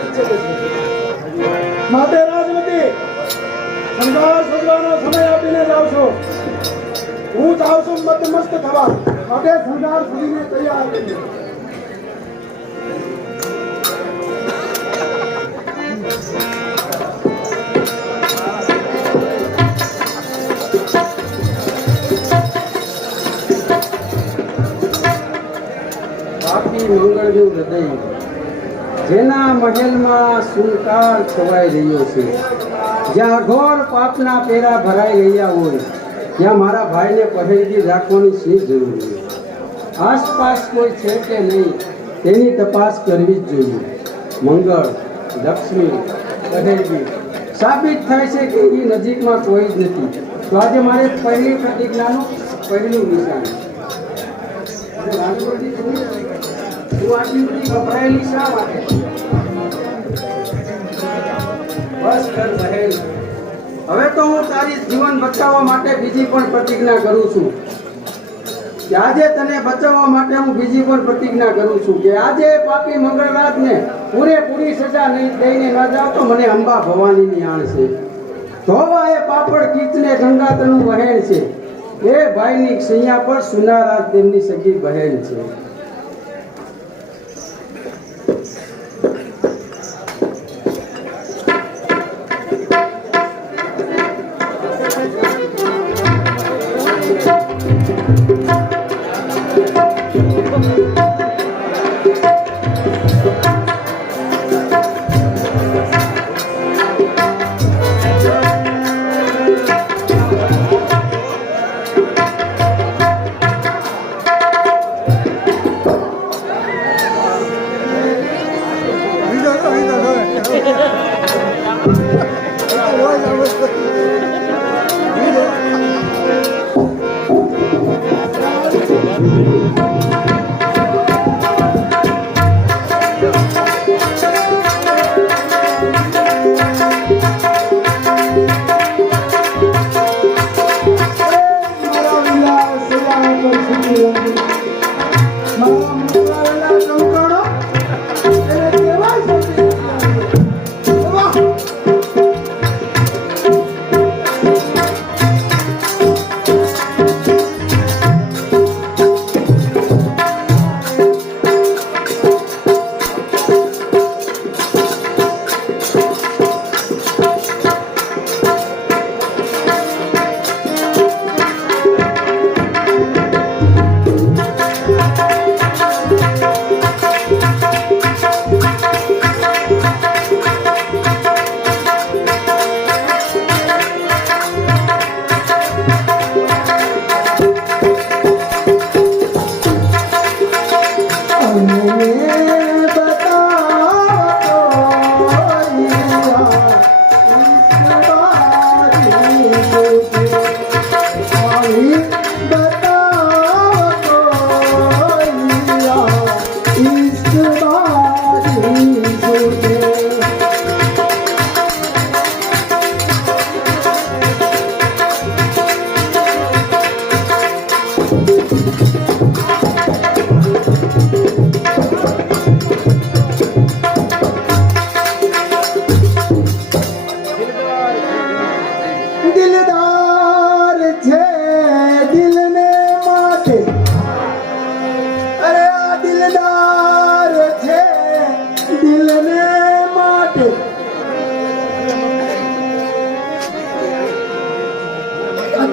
ઈચ્છે છે માટે રાજવતી સંઘાર સજવાનો સમય આપીને જાવ છો હું જાઉં છું મસ્ત થવા માટે સંઘાર સુધીને તૈયાર કરી મંગળદેવ હૃદય જેના મહેલમાં સુનકાર છવાઈ રહ્યો છે, જ્યાં ઘોર પાપના પેરા ભરાઈ રહ્યા હોય, ત્યાં મારા ભાઈને પહેરગી રાખવાની શી જરૂર છે? આસપાસ કોઈ છે કે નહીં તેની તપાસ કરવી જ જોઈએ. મંગળ, લક્ષ્મી, પહેરગી સાબિત થાય છે કે એ નજીકમાં કોઈ જ નથી. તો આજે મારે પહેલી પ્રતિજ્ઞાનું પહેલું નિશાન તું આટલી બધી ગભરાયેલી શા માટે? બસ કર બહેન, હવે તો હું તારી જીવન બચાવવા માટે બીજી પણ પ્રતિજ્ઞા કરું છું કે આજે તને બચાવવા માટે હું બીજી પણ પ્રતિજ્ઞા કરું છું કે આજે પાપી મંગળરાજને પૂરેપૂરી સજા નહીં દઈને ન જાવ તો મને અંબા ભવાનીની આણ છે. ધોવા એ પાપડ કીચને ગંગાતનું વહેણ છે, એ ભાઈની સૈયા પર સુનારાજ તેમની સગી બહેન છે.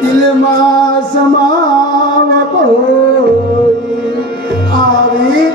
દિલમાં સમાવ કોઈ આવી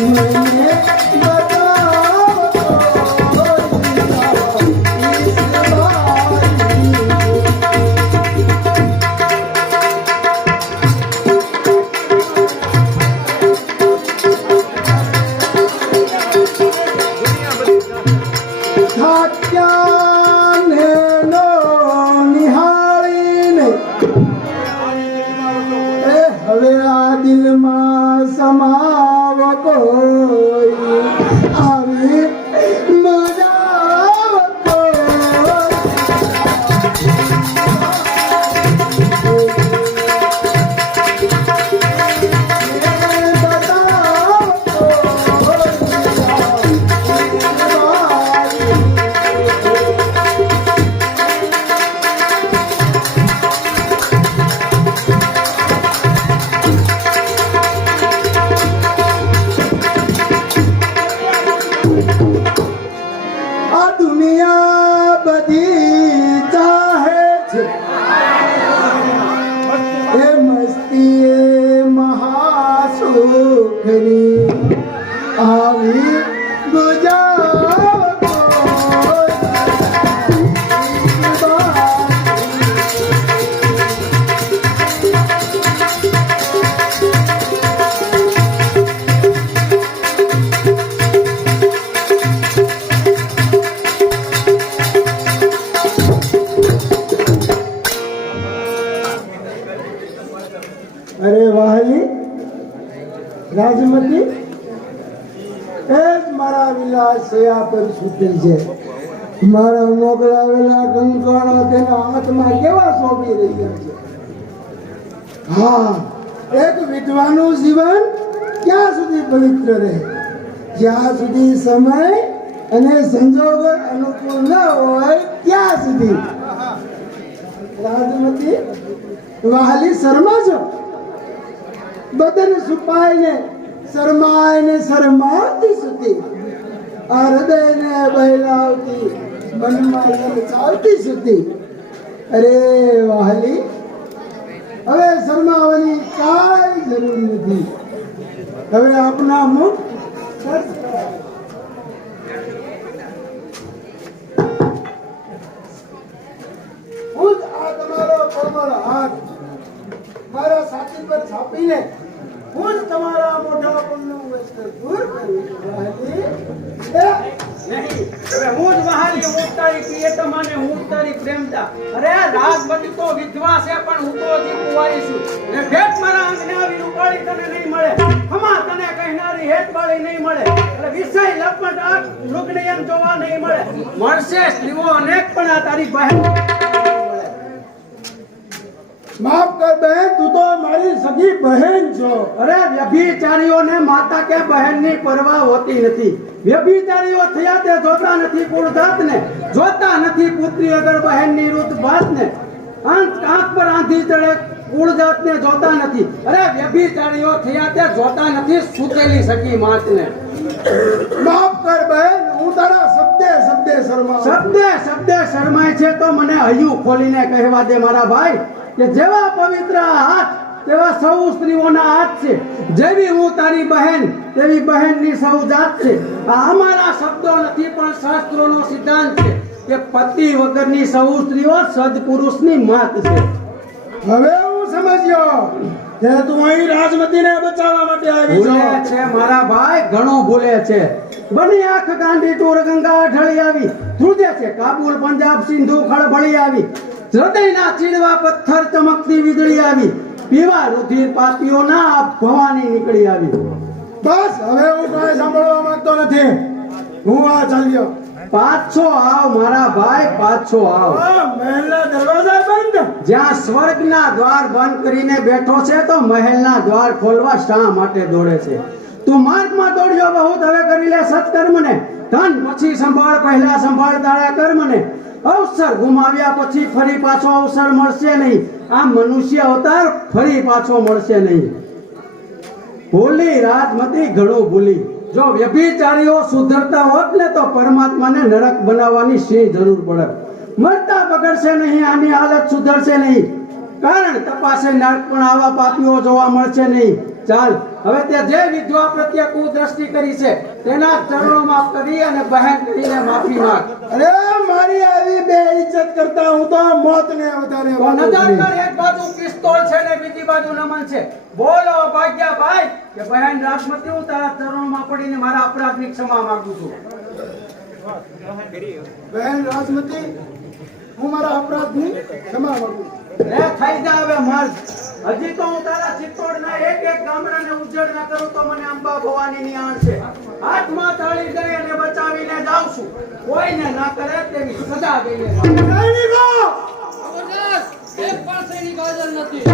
મને બતાવો તો થાક્યાને નો નિહાળીને એ હવે આ દિલમાં સમાવ કોઈ આવી મજાવ આ દુનિયા બધી ચાહે છે એ મસ્તી એ મહાસુખની આવી ગુજાવ અરે વાહલી રાજમતી એ જ મારા વિલાસ સયા પર છૂટેલ છે મારા મોકલાવેલા કંકણો તેના હાથમાં કેવા શોભી રહ્યા છે હા એક વિધવાનું જીવન ક્યાં સુધી પવિત્ર રહે જ્યાં સુધી સમય અને સંજોગ અનુકૂળ ન હોય ત્યાં સુધી રાજમતી વાહલી શર્મા છો બદન છુપાઈને શરમાઈને શરમાવતી સુધી આ હૃદયને બહેલાવતી મનમાં લલચાવતી સુધી અરે વાહલી હવે શરમાવાની કાંઈ જરૂર નથી હવે આપના મુખ હું જ આ તમારો કોમળ હાથ મારા સાથી પર છાપીને હું જ તમારા મોઢા પરનું વસ્ત્ર દૂર કરીશ નહીં હવે હું જ વહાલી હું તારી પ્રિયતમા ને હું તારી પ્રેમતા અરે રાજમતી તો વિધવા છે પણ હું તો હજી કુંવારી છું ને ભેટ મારા આંગણે આવી રૂપાળી તને નહીં મળે હમા તને કહેનારી હેતવાળી નહીં મળે એટલે વિષય લપટ આ લુગનયન જોવા નહીં મળે મળશે સ્ત્રીઓ અનેક પણ આ તારી બહેન માફ કર બહેન તું તો મારી સગી બહેન છો અરે વ્યભિચારીઓને માતા કે બહેનની પરવા હોતી નથી વ્યભિચારીઓ થયા તે જોતા નથી કુળજાતને જોતા નથી પુત્રી અગર બહેનની રૂત ભાતને આંખ પર આંધી ચડે કુળજાતને જોતા નથી અરે વ્યભિચારીઓ થયા તે જોતા નથી સૂતેલી સખી માતને માફ કર બહેન હું તારા શબ્દે શબ્દે શરમાય છે તો મને હૈયું ખોલીને કહેવા દે મારા ભાઈ કે જેવા પવિત્ર હાથ તેવા સૌ સ્ત્રીઓના હાથ છે જેવી હું તારી બહેન તેવી બહેનની સૌ જાત છે આ અમારા શબ્દો નથી પણ શાસ્ત્રોનો સિદ્ધાંત છે કે પતિ વગરની સૌ સ્ત્રીઓ સદપુરુષની માત છે હવે હું સમજ્યો કે તું અહીં રાજમતીને બચાવવા માટે આવી ભૂલે છે મારા ભાઈ ઘણો ભૂલે છે બની આંખ ગાંડી ટૂર ગંગા ઢળી આવી ધ્રુજે છે કાબુલ પંજાબ સિંધુ ખળભળી આવી હૃદયના ચીડવા પથ્થર ચમકતી વીજળી આવી પીવા રુધિર પાપીઓના ભવાની નીકળી આવી બસ હવે હું કાંઈ સાંભળવા માંગતો નથી હું આ ચાલ્યો પાછો આવ મારા ભાઈ પાછો આવ મહેલના દરવાજા બંધ જ્યાં સ્વર્ગના દ્વાર બંધ કરીને બેઠો છે તો મહેલના દ્વાર ખોલવા શા માટે દોડે છે તું માર્ગમાં દોડ્યો બહુ હવે કરી લે સત્કર્મને ધન પછી સંભાળ પહેલા સંભાળ તારા કર્મને અવસર ગુમાવ્યા પછી ફરી પાછો અવસર મળશે નહીં આ મનુષ્ય અવતાર ફરી પાછો મળશે નહીં ભૂલી રાજમતી ઘણું ભૂલી જો વ્યભિચારીઓ સુધરતા હોત ને તો પરમાત્માને નરક બનાવવાની શી જરૂર પડે મરતા બગડશે નહીં આની હાલત સુધરશે નહીં કારણ તપાસે નરક પણ આવા પાપીઓ જોવા મળશે નહીં ચાલ હવે તે જે વિધવા પ્રત્યે કુદ્રષ્ટિ કરી છે તેના ચરણોમાં કરી અને બહેન કરીને માફી માંગ. અરે મારી આવી બે ઇજ્જત કરતા હું તો મોતને વધારે તો નજર કર, એક બાજુ પિસ્તોલ છે ને બીજી બાજુ નમન છે. બોલો ભાગ્યાભાઈ કે બહેન રાજમતી, હું તારા ચરણોમાં પડીને મારા અપરાધની ક્ષમા માંગુ છું. બહેન રાજમતી, હું મારા અપરાધની ક્ષમા માંગુ છું. લે થઈ જા હવે મર્દ. હજી તો હું તારા ચિત્તોડના એક એક ગામડાને ઉજ્જડ ના કરું તો મને અંબા ભવાનીની આણ છે. હાથમાં તાળી દઈ અને બચાવીને જાઉં છું. કોઈને ના કરે તેવી સજા દઈને જાઉં. સૈનિકો! એક પણ સૈનિક હાજર નથી.